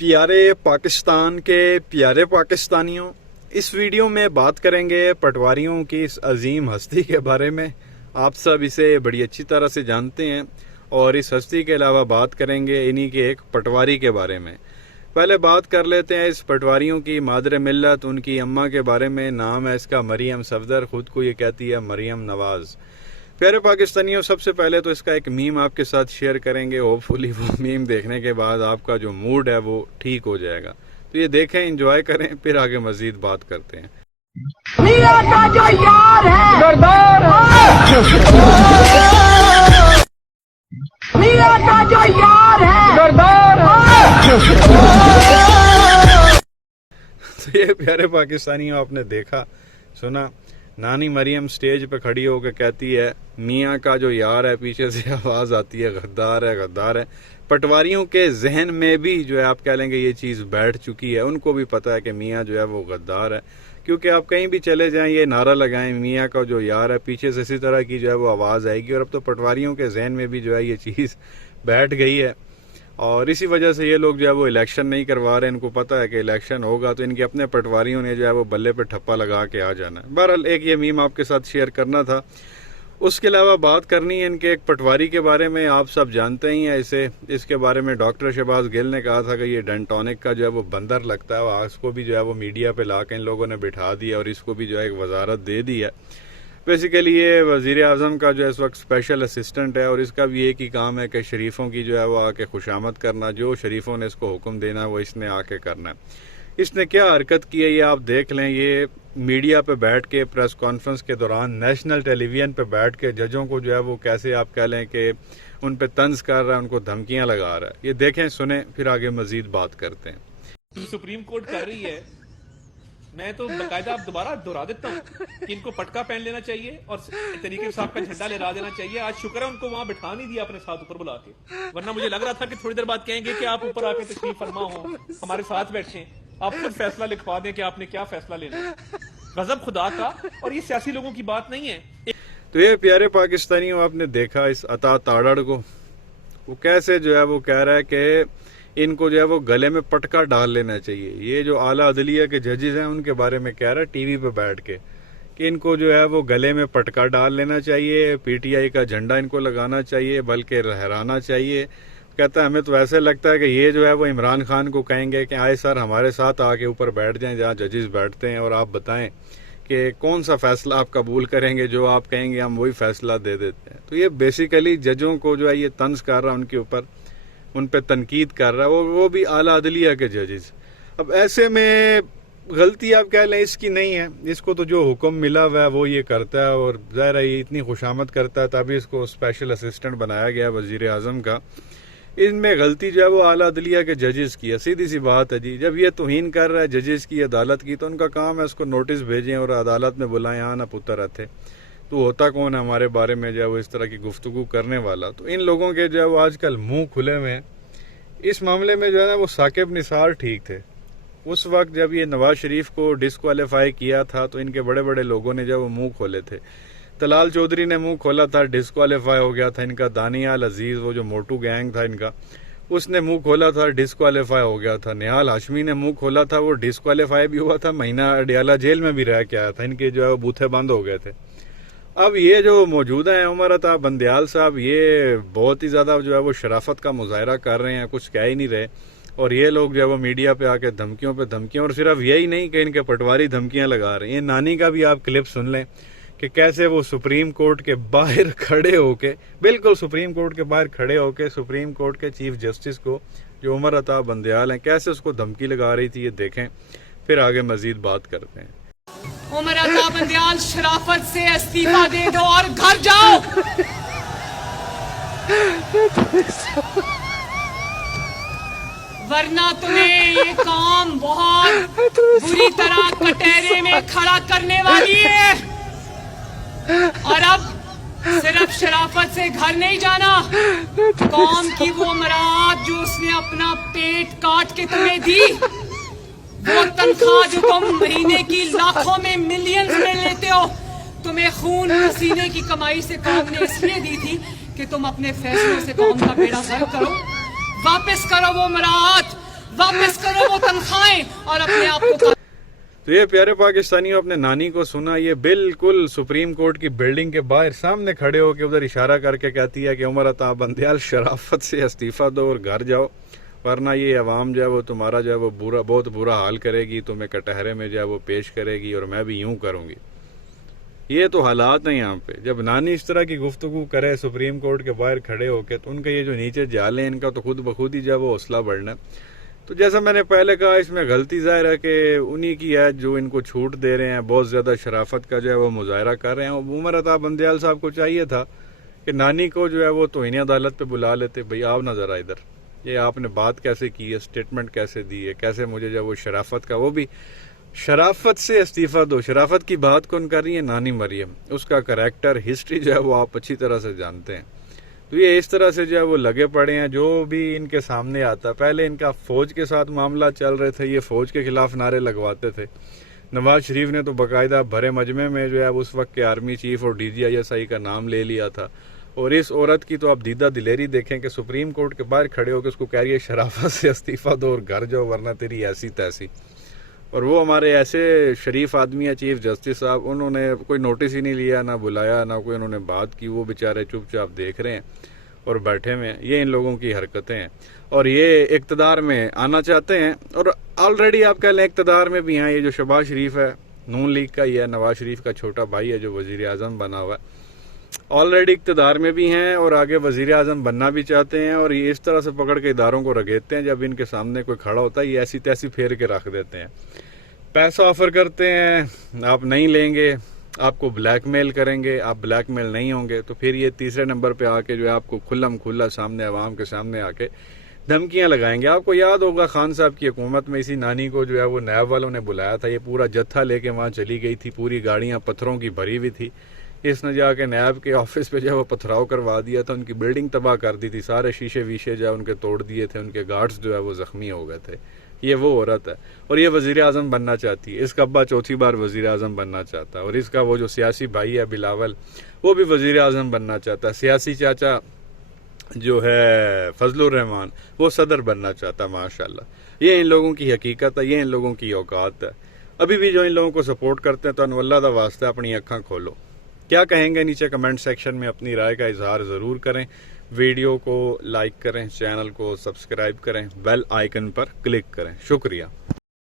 प्यारे पाकिस्तान के प्यारे पाकिस्तानियों, इस वीडियो में बात करेंगे पटवारियों की इस अजीम हस्ती के बारे में। आप सब इसे बड़ी अच्छी तरह से जानते हैं और इस हस्ती के अलावा बात करेंगे इन्हीं के एक पटवारी के बारे में। पहले बात कर लेते हैं इस पटवारियों की मादर मिल्लत, उनकी अम्मा के बारे में। नाम है इसका मरियम सफदर, खुद को ये कहती है मरियम नवाज। प्यारे पाकिस्तानियों, सबसे पहले तो इसका एक मीम आपके साथ शेयर करेंगे। होपफुली वो मीम देखने के बाद आपका जो मूड है वो ठीक हो जाएगा। तो ये देखें, एंजॉय करें, फिर आगे मजीद बात करते हैं। मियां का जो यार है सरदार, मियां का जो यार है सरदार। तो ये प्यारे पाकिस्तानियों, आपने देखा सुना, नानी मरियम स्टेज पे खड़ी होकर कहती है मियाँ का जो यार है। पीछे से आवाज़ आती है गद्दार है, गद्दार है। पटवारियों के जहन में भी जो है आप कह लेंगे ये चीज़ बैठ चुकी है। उनको भी पता है कि मियाँ जो है वो गद्दार है, क्योंकि आप कहीं भी चले जाएं ये नारा लगाएं मियाँ का जो यार है, पीछे से इसी तरह की जो है वो आवाज़ आएगी। और अब तो पटवारियों के जहन में भी जो है ये चीज़ बैठ गई है और इसी वजह से ये लोग जो है वो इलेक्शन नहीं करवा रहे। इनको पता है कि इलेक्शन होगा तो इनके अपने पटवारियों ने जो है वो बल्ले पे ठप्पा लगा के आ जाना है। बहरहाल एक ये मीम आपके साथ शेयर करना था। उसके अलावा बात करनी है इनके एक पटवारी के बारे में। आप सब जानते ही हैं इसके बारे में डॉक्टर शहबाज गिल ने कहा था कि ये डेंटोनिक का जो है वो बंदर लगता है। और इसको भी जो है वो मीडिया पे ला के इन लोगों ने बिठा दिया और इसको भी जो है एक वजारत दे दी है। बेसिकली ये वज़ीर आज़म का जो है इस वक्त स्पेशल असिस्टेंट है और इसका भी एक ही काम है कि शरीफों की जो है वो आके खुशामद करना। जो शरीफों ने इसको हुक्म देना है वो इसने आके करना है। इसने क्या हरकत की है ये आप देख लें। ये मीडिया पे बैठ के प्रेस कॉन्फ्रेंस के दौरान नेशनल टेलीविजन पे बैठ के जजों को जो है वो कैसे आप कह लें कि उन पे तंज कर रहा है, उनको धमकियां लगा रहा है। ये देखें, सुने, फिर आगे मजीद बात करते हैं। सुप्रीम कोर्ट कर रही है, मैं तो बाकायदा अब दोबारा दोहरा देता हूँ कि इनको पटका पहन लेना चाहिए और तरीके साहब का झंडा लहरा देना चाहिए। आज शुक्र है उनको वहां बिठा नहीं दिया अपने साथ ऊपर बुला के, वरना मुझे लग रहा था कि थोड़ी देर बाद कहेंगे कि आप ऊपर आके तशरीफ फरमा हो, हमारे साथ बैठे, आप खुद फैसला लिखवा दें कि आपने क्या फैसला लेना। गजब खुदा का, और ये सियासी लोगों की बात नहीं है। तो ये प्यारे पाकिस्तानियों, आपने देखा इस अता ताड़ड़ को, वो कैसे जो है वो कह रहा है कि इनको जो है वो गले में पटका डाल लेना चाहिए। ये जो आला अदलिया के जजेस हैं उनके बारे में कह रहा है टीवी पे बैठ के कि इनको जो है वो गले में पटका डाल लेना चाहिए, पीटीआई का झंडा इनको लगाना चाहिए, बल्कि लहराना चाहिए। कहता है हमें तो ऐसे लगता है कि ये जो है वो इमरान खान को कहेंगे कि आए सर हमारे साथ आके ऊपर बैठ जाएं जहाँ जजेस बैठते हैं और आप बताएं कि कौन सा फैसला आप कबूल करेंगे, जो आप कहेंगे हम वही फैसला दे देते हैं। तो ये बेसिकली जजों को जो है ये तंज कर रहा है, उनके ऊपर उन पे तनकीद कर रहा है, वो भी आला अदलिया के जजेस। अब ऐसे में गलती आप कह लें इसकी नहीं है, इसको तो जो हुक्म मिला हुआ है वो ये करता है और ज़ाहिर है ये इतनी खुशामद करता है, तभी इसको स्पेशल असिस्टेंट बनाया गया वज़ीर आज़म का। इनमें गलती जो है वो आला अदलिया के जजेस की है। सीधी सी बात है जी, जब ये तौहीन कर रहा है जजेस की, अदालत की, तो उनका काम है उसको नोटिस भेजें और अदालत में बुलाएं, यहाँ ना पुत्र रहते। तो होता कौन है हमारे बारे में जो है वो इस तरह की गुफ्तगू करने वाला। तो इन लोगों के जो है वो आजकल मुंह खुले हुए हैं। इस मामले में जो है ना वो साकिब निसार ठीक थे। उस वक्त जब ये नवाज शरीफ को डिस्क्वालीफाई किया था तो इनके बड़े बड़े लोगों ने जो वो मुंह खोले थे। तलाल चौधरी ने मुंह खोला था, डिस्क्वालीफाई हो गया था इनका। दानियाल अजीज, वो जो मोटू गैंग था इनका, उसने मुंह खोला था, डिस्क्वालीफाई हो गया था। निहाल हाशमी ने मुंह खोला था, वो डिस्क्वालीफाई भी हुआ था, महीना अडियाला जेल में भी रह के आया था। इनके जो है वो बूथे बंद हो गए थे। अब ये जो मौजूदा है उमर अता बंदयाल साहब, ये बहुत ही ज़्यादा जो है वो शराफत का मुजाहरा कर रहे हैं, कुछ कह ही नहीं रहे। और ये लोग जो है वो मीडिया पे आके धमकियों पे धमकियां, और सिर्फ यही नहीं कि इनके पटवारी धमकियां लगा रहे हैं। ये नानी का भी आप क्लिप सुन लें कि कैसे वो सुप्रीम कोर्ट के बाहर खड़े होके, बिल्कुल सुप्रीम कोर्ट के बाहर खड़े होके सुप्रीम कोर्ट के चीफ जस्टिस को, जो उमर अता बंदयाल हैं, कैसे उसको धमकी लगा रही थी। ये देखें, फिर आगे मजीद बात करते हैं। उमर अता बंदयाल, शराफत से इस्तीफा दे दो और घर जाओ, वरना तुम्हें ये काम बहुत बुरी तरह कटहरे में खड़ा करने वाली है। और अब सिर्फ शराफत से घर नहीं जाना, कौम की वो मराद जो उसने अपना पेट काट के तुम्हें दी, वो तनख्वाह जो तुम महीने की लाखों में मिलियंस में लेते हो, तुम्हें खून पसीने की कमाई से कौम ने इसलिए दी थी कि तुम अपने फैसलों से कौम का बेड़ा गर्क करो। वापस करो वो मराद, वापस करो वो तनख्वाहें और अपने आप को तो ये प्यारे पाकिस्तानियों, अपने नानी को सुना, ये बिल्कुल सुप्रीम कोर्ट की बिल्डिंग के बाहर सामने खड़े होकर उधर इशारा करके कहती है कि उमर अता बंदयाल शराफत से इस्तीफा दो और घर जाओ, वरना ये अवाम जो है वो तुम्हारा जो है वो बहुत बुरा हाल करेगी, तुम्हें कटहरे में जो है वो पेश करेगी और मैं भी यूं करूंगी। ये तो हालात हैं यहाँ पे। जब नानी इस तरह की गुफ्तगू करे सुप्रीम कोर्ट के बाहर खड़े होके, तो उनका ये जो नीचे जाले हैं इनका तो खुद बखुद ही जो है वो हौसला बढ़ना है। तो जैसा मैंने पहले कहा, इसमें गलती ज़ाहिर है कि उन्हीं की है जो इनको छूट दे रहे हैं, बहुत ज़्यादा शराफत का जो है वो मुजाहरा कर रहे हैं। उमर अता बंदयाल साहब को चाहिए था कि नानी को जो है वो तौहीन अदालत पे बुला लेते, भाई आओ ना ज़रा इधर, ये आपने बात कैसे की है, स्टेटमेंट कैसे दी है, कैसे मुझे जो है वो शराफत का, वो भी शराफत से इस्तीफ़ा दो। शराफत की बात कौन कर रही है? नानी मरियम। उसका करैक्टर, हिस्ट्री जो है वो आप अच्छी तरह से जानते हैं। तो ये इस तरह से जो है वो लगे पड़े हैं, जो भी इनके सामने आता। पहले इनका फौज के साथ मामला चल रहे थे, ये फौज के खिलाफ नारे लगवाते थे। नवाज शरीफ ने तो बाकायदा भरे मजमे में जो है उस वक्त के आर्मी चीफ और DGISI का नाम ले लिया था। और इस औरत की तो आप दीदा दिलेरी देखें कि सुप्रीम कोर्ट के बाहर खड़े होकर उसको कह रही है शराफत से इस्तीफा दो और घर जाओ, वरना तेरी ऐसी तैसी। और वो हमारे ऐसे शरीफ आदमी है चीफ जस्टिस साहब, उन्होंने कोई नोटिस ही नहीं लिया, ना बुलाया, ना कोई उन्होंने बात की। वो बेचारे चुपचाप देख रहे हैं और बैठे हुए हैं। ये इन लोगों की हरकतें हैं और ये इक़्तिदार में आना चाहते हैं और ऑलरेडी आप कह लें इक़्तिदार में भी हैं। ये जो शहबाज शरीफ है, नून लीग का ही है, नवाज शरीफ का छोटा भाई है जो वज़ीर आज़म बना हुआ है, ऑलरेडी इक़्तिदार में भी हैं और आगे वज़ीर आज़म बनना भी चाहते हैं। और ये इस तरह से पकड़ के इदारों को रगेते हैं, जब इनके सामने कोई खड़ा होता है ये ऐसी तैसी फेर के रख देते हैं। पैसा ऑफर करते हैं, आप नहीं लेंगे, आपको ब्लैकमेल करेंगे, आप ब्लैकमेल नहीं होंगे, तो फिर ये तीसरे नंबर पे आके जो है आपको खुल्लम खुल्ला सामने अवाम के सामने आके धमकियां लगाएंगे। आपको याद होगा खान साहब की हुकूमत में इसी नानी को जो है वो नैब वालों ने बुलाया था, ये पूरा जत्था लेके वहाँ चली गई थी, पूरी गाड़ियाँ पत्थरों की भरी हुई थी। इसने जाके नैब के ऑफिस पे जो है वो पथराव करवा दिया था, उनकी बिल्डिंग तबाह कर दी थी, सारे शीशे वीशे जो है उनके तोड़ दिए थे, उनके गार्ड्स जो है वो जख्मी हो गए थे। ये वो औरत है और ये वज़ीर आज़म बनना चाहती है। इसका अब्बा चौथी बार वज़ीर आज़म बनना चाहता है और इसका वो जो सियासी भाई है बिलावल, वो भी वज़ीर आज़म बनना चाहता है। सियासी चाचा जो है फजलुर रहमान, वो सदर बनना चाहता है। माशाल्लाह, ये इन लोगों की हकीकत है, ये इन लोगों की औकात है। अभी भी जो इन लोगों को सपोर्ट करते हैं तो अल्लाह दा वास्ता अपनी अक्खां खोलो। क्या कहेंगे नीचे कमेंट सेक्शन में अपनी राय का इजहार ज़रूर करें। वीडियो को लाइक करें, चैनल को सब्सक्राइब करें, बेल आइकन पर क्लिक करें। शुक्रिया।